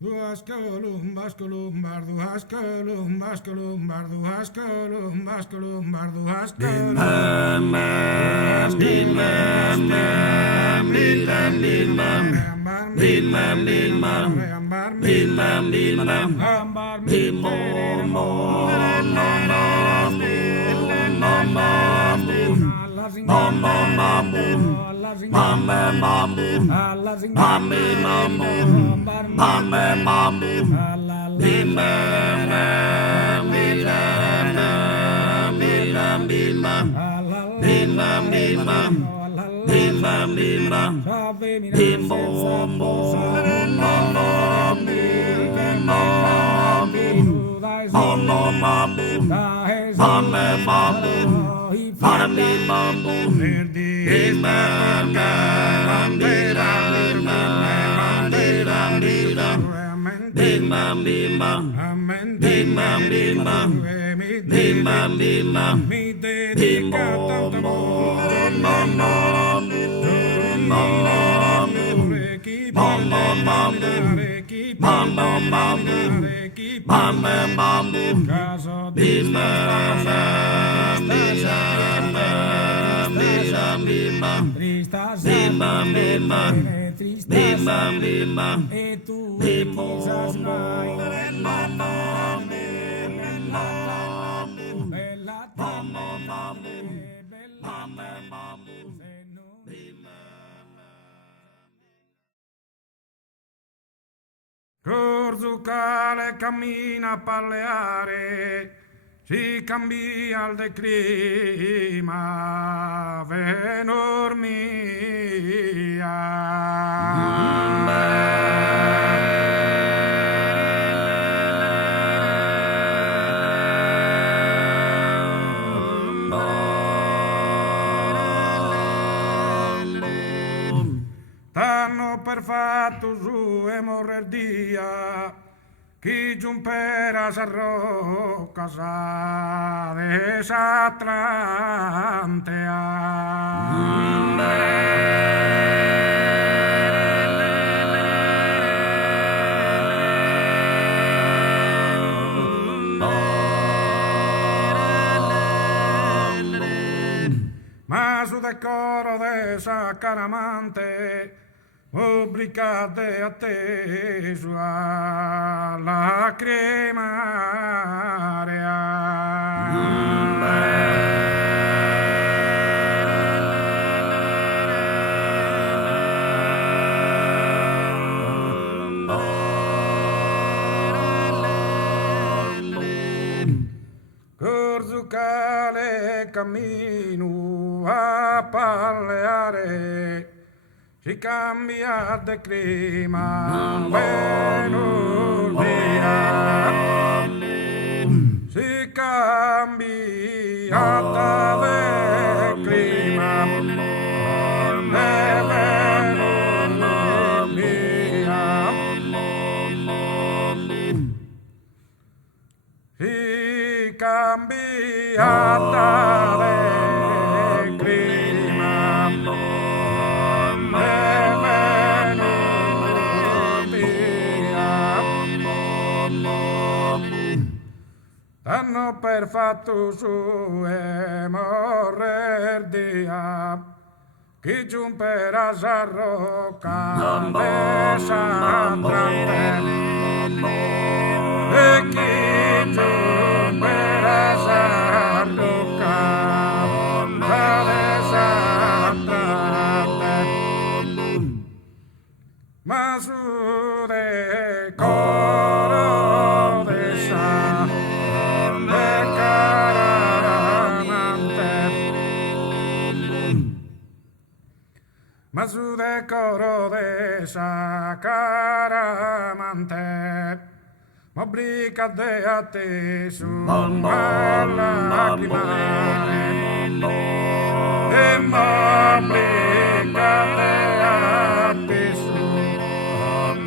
Duascolum, bascolum, duascolum, bascolum, duascolum, bascolum, duascolum. Mi dedica e tu quizás mai bella Corzucale cammina a palleare, si cambia il clima, T'hanno per fatto su e morredia, chi giumpera s'arrocca sa de Ma su decoro de sa caramante obbligate a te sua Corzucale cammino a palleare, si cambia de clima, buenos días, si cambia de clima, buenos días, si cambia de clima. T'hanno per fatto su e morredia, chi giumperà s'arrocca de s'attrante, e chi giumperà s'arrocca de s'attrante, ma su de coro de sa ma su decoro de sa caramante m'obbliga de a te su a lacrimare e m'obbliga de a te su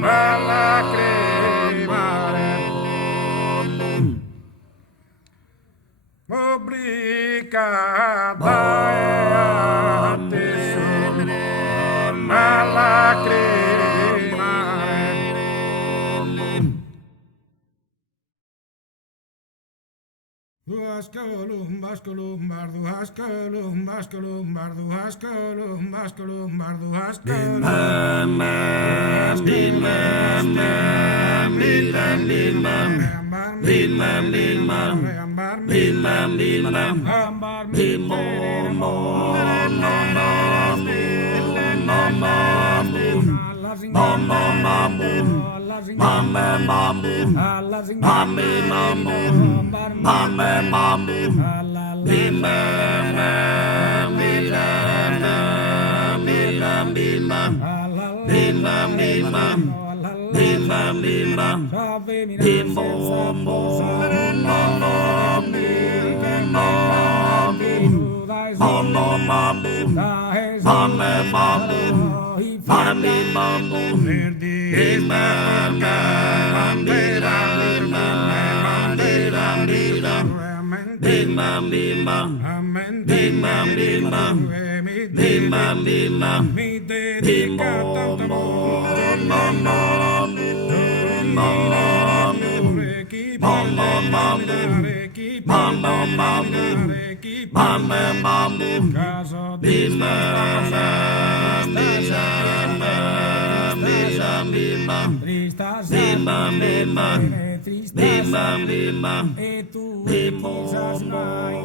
a lacrimare m'obbliga de a te su a lacrimare Duascolum, bascolum, barduascolum, bascolum, barduascolum, bascolum, barduascolum. Mi dedica tanto e tu quizás mai